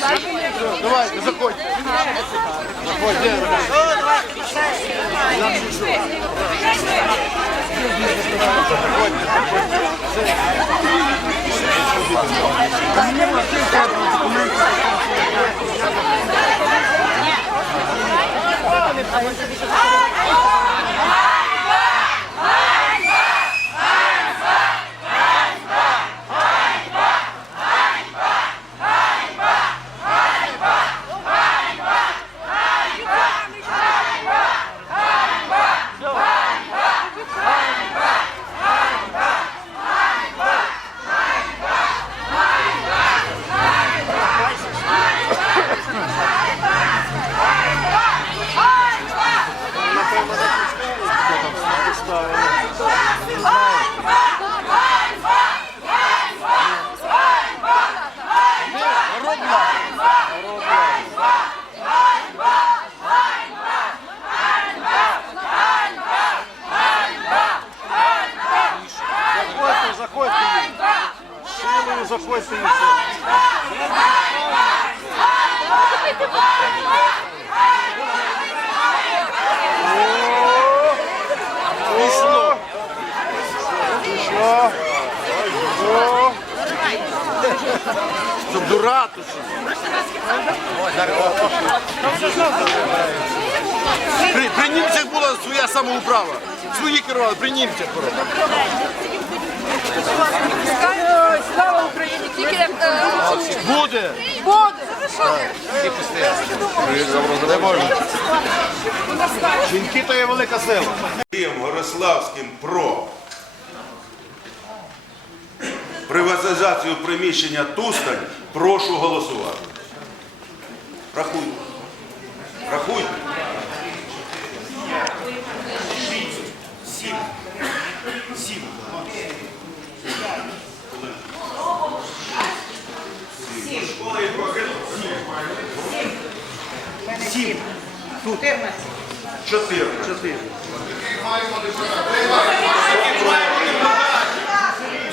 Давайте, заходьте. Заходьте. Заходьте, заходьте. Силою заходьте і все. Пішло. Пішло. О. Щоб дуратися. При, при німцях була своя самоуправа. Свої керували, при німцях Слава Україні! Тільки е, Буде. буде! Не можна. Жінки то є велика сила. Гориславським про приватизацію приміщення Тустань прошу голосувати. Рахуйте. Рахуйте. Сім. Сім. Сім. Чотири. Чотири.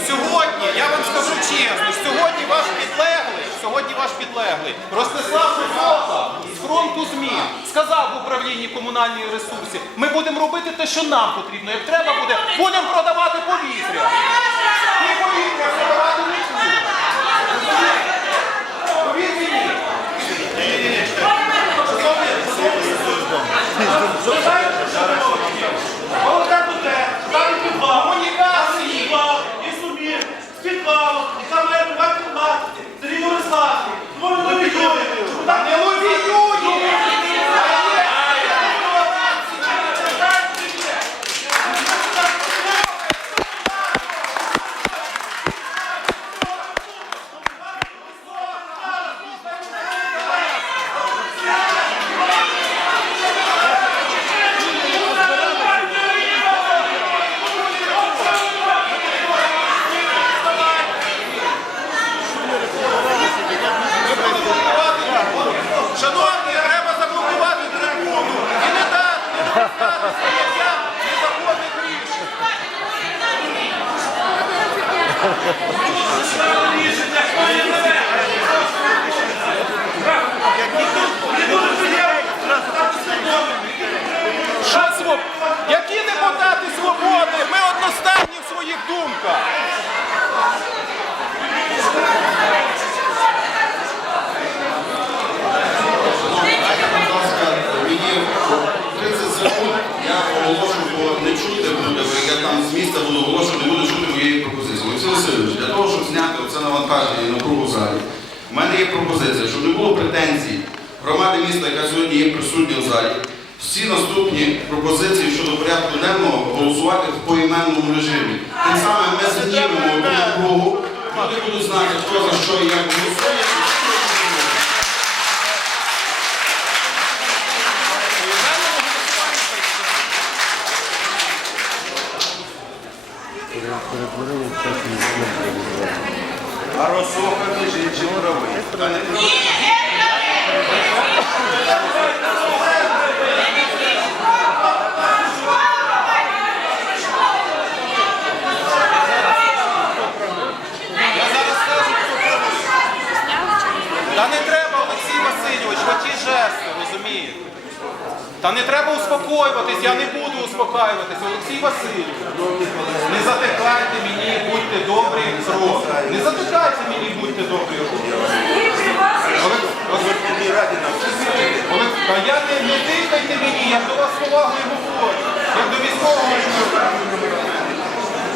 Сьогодні, я вам скажу чесно, сьогодні ваш підлеглий, сьогодні ваш підлеглий Ростислав Сухота з фронту змін сказав в управлінні комунальної ресурсів, ми будемо робити те, що нам потрібно. Як треба буде, будемо продавати повітря. І повітря продавати не будемо. Повір мені. Головне буде, там підвал, комунікації. і собі з підвалу, і там має бувати кімнати. Сергій Бориславський, може не відьомити. Та не ловіть люди! Шановні, треба заблокувати трибуну і не дати не допускати прийняття незаконних рішень. Що своб... Які депутати свободи? Ми одностайні в своїх думках. Мені 30 секунд я оголошу, бо не чути буде, бо я там з міста буду оголошувати, не буду чути моєї пропозиції. Олексій Васильович, для того, щоб зняти це навантаження і напругу в залі, в мене є пропозиція, щоб не було претензій громади міста, яка сьогодні є присутня в залі. Всі наступні пропозиції щодо порядку денного голосувати в поіменному режимі. Тим самим ми знімемо ту напругу, люди будуть знати, хто за що і як голосує. А розсоханий між іншим правий. Та не треба ті жести, розумієте? Та не треба успокоюватись, я не буду успокоюватись. Олексій Васильович, не затикайте мені, будьте добрі, рот. Не затикайте мені, будьте добрі, рот. Та я не, не тикайте мені, я до вас повагою говорю. Як до військового.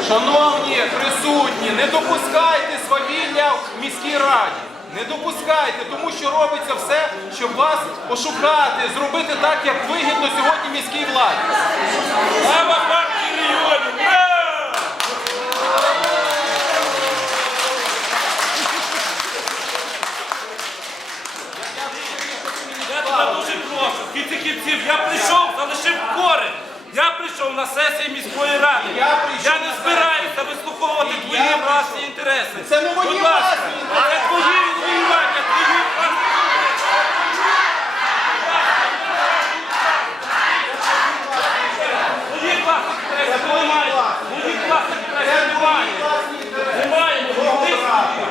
Шановні присутні, не допускайте свавілля в міській раді. Не допускайте, тому що робиться все, щоб вас ошукати, зробити так, як вигідно сьогодні міській владі. Слава партії регіонів! Я дуже прошу, в кінці кінців, я прийшов, залишив корень. Я прийшов на сесії міської ради. Я Я не збираюся вислуховувати твої власні інтереси. Це не мої власні інтереси. Це твої відвоювання, твої власні інтереси. Мої власні інтереси немає. Мої власні інтереси немає. Немає. Ти свої.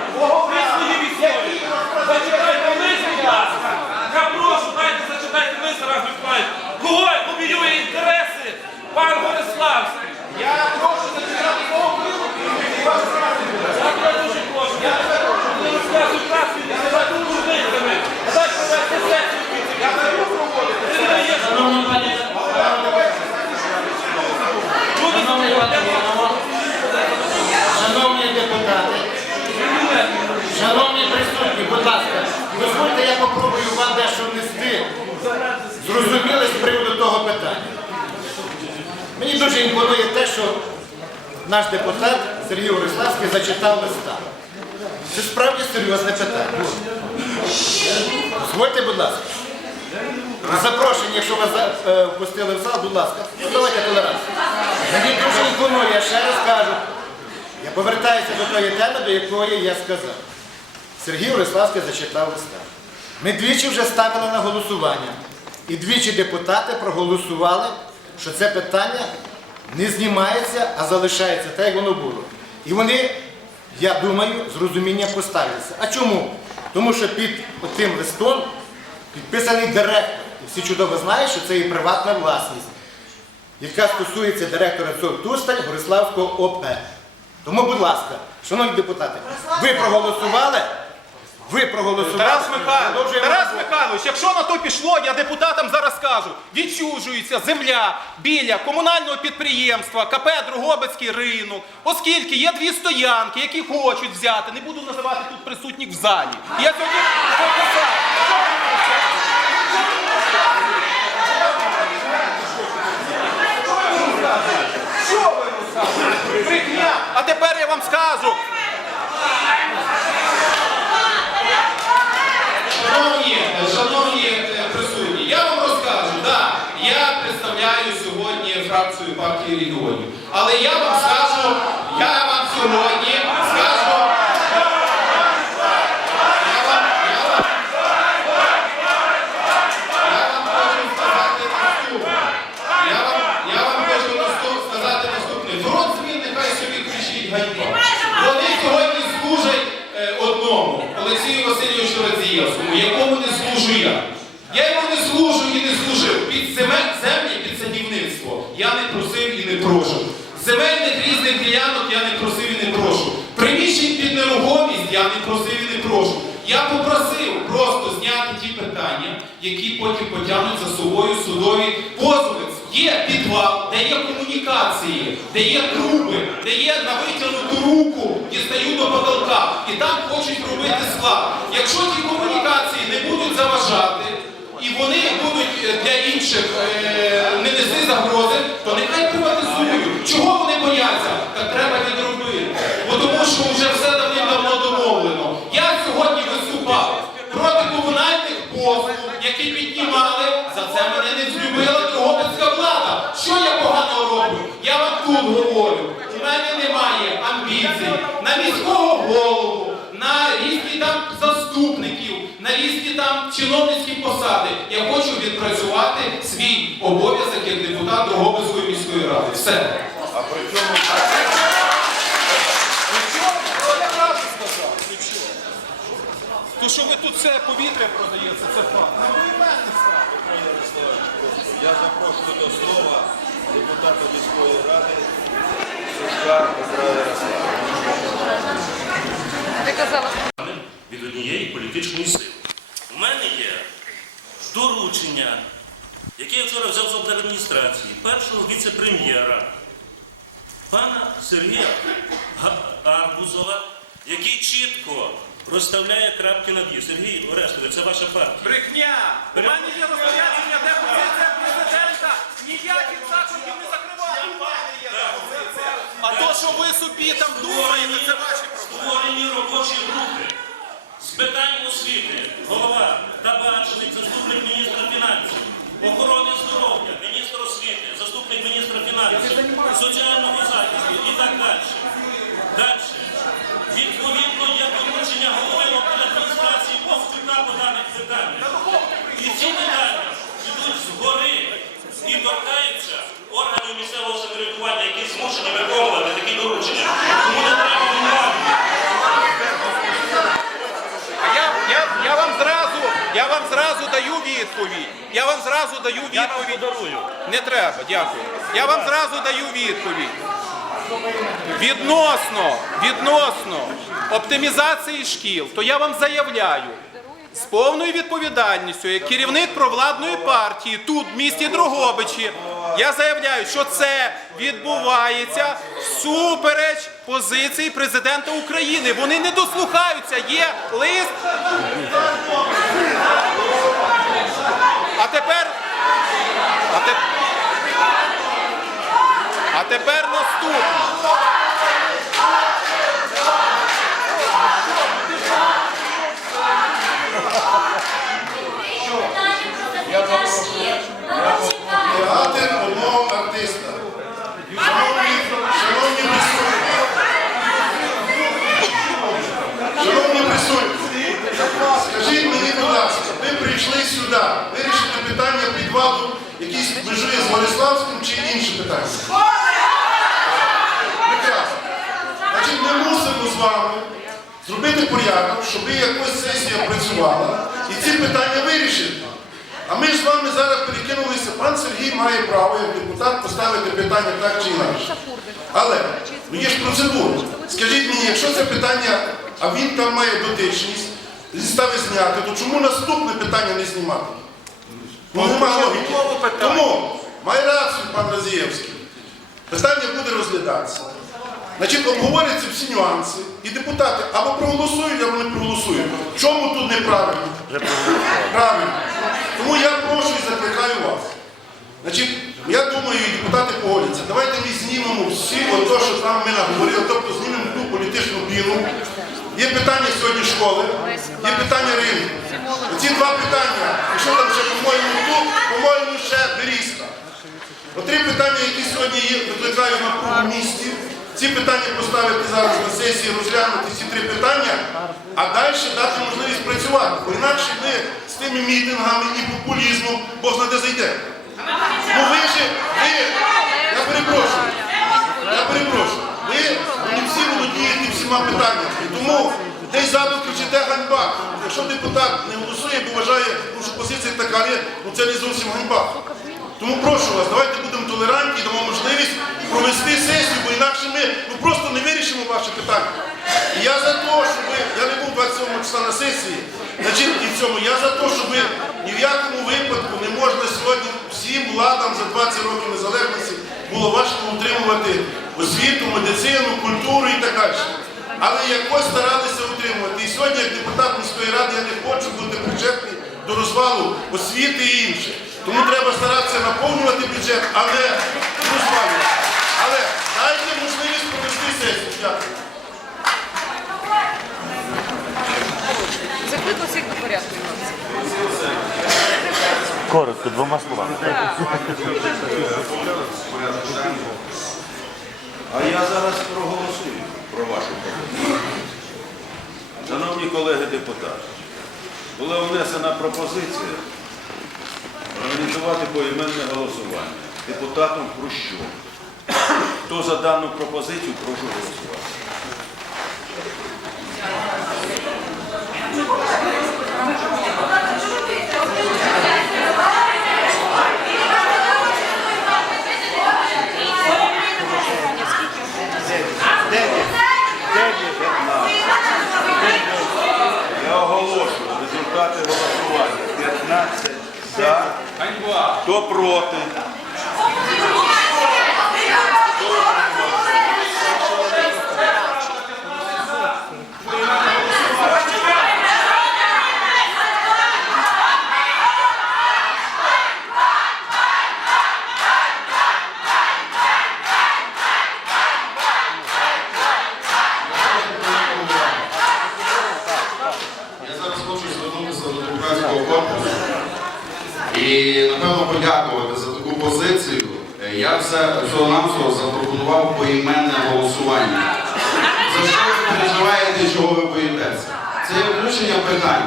Ви свої військові. Зачитайте лист, будь ласка. Я прошу, дайте зачитайте лист раз відкривайте. Кого лобіює інтереси пан Гориславський? Я прошу зачитати мого вилуку. Я тебе дуже прошу. Я тебе прошу. Не розказуй працю, не називай тут дурницями. Дай провести сесію. Я не буду проводити. Ти не даєш. Шановні пані, Люди шановні пані, шановні депутати, шановні присутні, будь ласка, дозвольте, я попробую вам дещо внести зрозумілість з приводу того питання. Мені дуже імпонує те, що наш депутат Сергій Ориславський зачитав листа. Це справді серйозне питання. Дозвольте, будь ласка. Запрошення, якщо вас е, впустили в зал, будь ласка, ну, давайте толеранцію. Мені дуже імпонує, я ще раз кажу. Я повертаюся до тої теми, до якої я сказав. Сергій Ориславський зачитав листа. Ми двічі вже ставили на голосування. І двічі депутати проголосували, що це питання не знімається, а залишається так, як воно було. І вони, я думаю, з розумінням поставилися. А чому? Тому що під тим листом підписаний директор. І всі чудово знають, що це і приватна власність, яка стосується директора ЦОВ Тусталь Гориславського ОП. Тому, будь ласка, шановні депутати, ви проголосували? Ви проголосували? Тарас Михайлович, Продовжуємо Тарас роботу. Михайлович, якщо на то пішло, я депутатам зараз скажу, відчужується земля біля комунального підприємства КП Другобицький ринок, оскільки є дві стоянки, які хочуть взяти, не буду називати тут присутніх в залі. Я сьогодні прописав. Що ви розказуєте? Брехня! А тепер я вам скажу. Шановні, шановні е, присутні, я вам розкажу, так, я представляю сьогодні фракцію партії регіонів. Але я вам скажу, я вам сьогодні хочуть робити склад. Якщо ті комунікації не будуть заважати, і вони будуть е, для інших е, не нести загрози, то нехай приватизують. Чого вони бояться? Так треба відробити. Бо тому що вже все давним-давно домовлено. Я сьогодні виступав проти комунальних послуг, які піднімали. За це мене не злюбила Дрогобицька влада. Що я погано роблю? Я вам тут говорю. У мене немає амбіцій на міського голову, на різні там заступників, на різні там чиновницькі посади. Я хочу відпрацювати свій обов'язок як депутат Дрогобицької міської ради. Все. А при правду сказав. То, що ви тут все повітря продаєте, це факт. Я запрошую до слова депутата міської ради Сушка Петра Ярослава. Від однієї політичної сили. У мене є доручення, яке я вчора взяв з обладміністрації, першого віце-прем'єра, пана Сергія Арбузова, який чітко розставляє крапки над «і». Сергій Орестович, це ваша партія. Брехня! У мене є розпорядження, де позиція президента ніяких заходів не закриває. А то, що ви собі там думаєте, це ваші питань освіти, голова, табачник, заступник міністра фінансів, охорони здоров'я, міністр освіти, заступник міністра фінансів, соціального захисту і так далі. Далі. Відповідно, є доручення голови адміністрації Повстюка по даних питаннях. І ці питання йдуть згори і торкаються органів місцевого самоврядування, які змушені виконувати такі доручення. Тому не треба вимагати. А я, я, я вам зразу, я вам зразу даю відповідь. Я вам зразу даю відповідь. Не треба, дякую. Я вам зразу даю відповідь. Відносно, відносно оптимізації шкіл, то я вам заявляю з повною відповідальністю, як керівник провладної партії тут, в місті Дрогобичі, я заявляю, що це відбувається всупереч позиції президента України. Вони не дослухаються. Є лист. А тепер. А, те... а тепер наступне. Театр одного артиста. Шановні, шановні присутні. Шановні присутні, скажіть мені, будь ласка, ви прийшли сюди вирішити питання підвалу, якийсь межує з Бориславським чи інші питання? Прекрасно. Значить, ми мусимо з вами зробити порядок, щоб якось сесія працювала і ці питання вирішити. А ми ж з вами зараз перекинулися, пан Сергій має право як депутат поставити питання так чи інакше. Але ну є ж процедура. Скажіть мені, якщо це питання, а він там має дотичність, він ставить зняти, то чому наступне питання не знімати? Ну нема логіки. Тому має рацію пан Разієвський. Питання буде розглядатися. Значить, обговоряться всі нюанси, і депутати або проголосують, або не проголосують. Чому тут неправильно? Правильно. Тому я прошу і закликаю вас. Значить, я думаю, і депутати погодяться. Давайте ми знімемо всі ото, що там ми наговорили, тобто знімемо ту політичну піну. Є питання сьогодні школи, є питання ринку. Оці два питання, і що там ще, по-моєму, тут, по-моєму, ще Берізка. Отри питання, які сьогодні є, викликають напругу в місті. Ці питання поставити зараз на сесії, розглянути ці три питання, а далі дати можливість працювати. Бо інакше ми з тими мітингами і популізмом Бог знаде зайде. Ну ви ж, ви, я перепрошую, я перепрошую, ви не всі володієте всіма питаннями. Тому десь ззаду кричите ганьба. Якщо депутат не голосує, бо вважає, що позиція така є, ну це не зовсім ганьба. Тому прошу вас, давайте будемо толерантні, дамо можливість провести сесію, бо інакше ми ну, просто не вирішимо ваші питання. І я за те, щоб я не був 27 числа на сесії, значить, і в цьому я за те, щоб ні в якому випадку не можна сьогодні всім владам за 20 років незалежності було важко утримувати освіту, медицину, культуру і так далі. Але якось старалися утримувати. І сьогодні, як депутат міської ради, я не хочу бути причетний до розвалу освіти і інше. Тому треба старатися наповнювати бюджет, а не розвалювати. Але дайте можливість провести сесію. Дякую. закликав всіх до порядку. Коротко, двома словами. А я зараз проголосую про вашу пропозицію. Шановні колеги депутати, була внесена пропозиція організувати поіменне голосування депутатом про що? Хто за дану пропозицію, прошу голосувати. Я оголошую результати голосування. 15 за. Хто проти? Я зараз хочу звернутися до депутатського корпусу і напевно подякувати за таку позицію. Е, Я все всього навсього запропонував поіменне голосування. За що ви переживаєте, чого ви боїтеся? Це є включення питань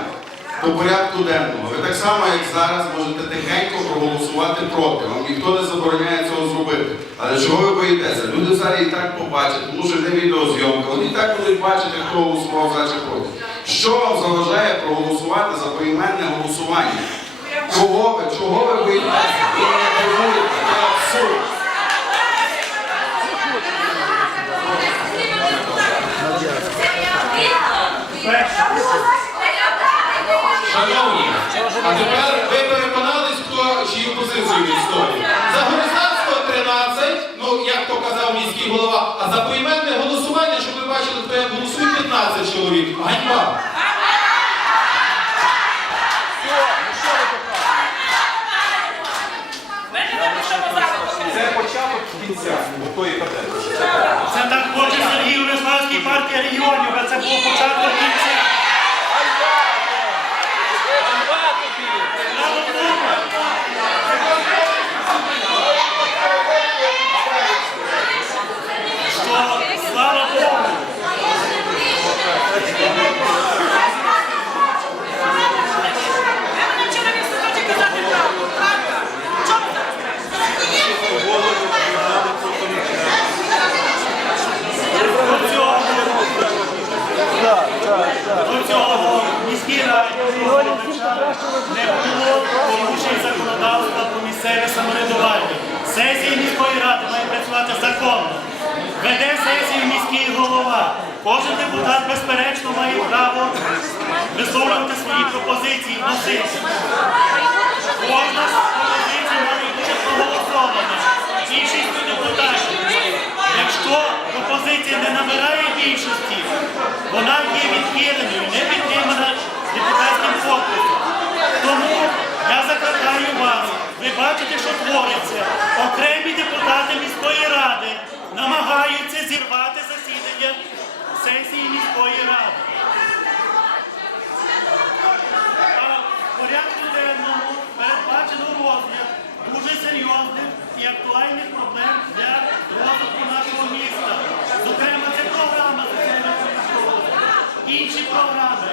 до порядку денного. Ви так само, як зараз, можете тихенько проголосувати проти. Вам ніхто не забороняє цього зробити. Але чого ви боїтеся? Люди залі і так побачать, тому що йде відеозйомка. Вони і так будуть бачити, хто голосував за чи проти. Що вам заважає проголосувати за поіменне голосування? Кого ви? Чого ви боїтеся? Ви дивуєте. Це абсурд. Шановні, а тепер ви переконались, хто чию позицію відстоює. За Горизонського 13, ну як то казав міський голова, а за поіменне голосування, щоб ви бачили, хто як голосує 15 чоловік. Ганьба. Це початок кінця тої каденції. Це так хоче Сергій Юрославський партія регіонів, а це був початок кінця. Слава Богу, до цього, до цього міській раді не було порушень законодавства про місцеве самоврядування. Сесія міської ради має працювати законно. Веде сесію міський голова. Кожен депутат безперечно має право висловлювати свої пропозиції. Кожна з пропозицій має бути проголосована. Більшістю депутатів. Якщо пропозиція не набирає більшості, вона є відхиленою, не підтримана депутатським корпусом. Тому я закликаю вас, ви бачите, що твориться. Окремі депутати міської ради намагаються зірвати засідання сесії міської ради. А в порядку денному передбачено розгляд дуже серйозних і актуальних проблем для розвитку нашого міста. Зокрема, це програма соціального розвитку, інші програми,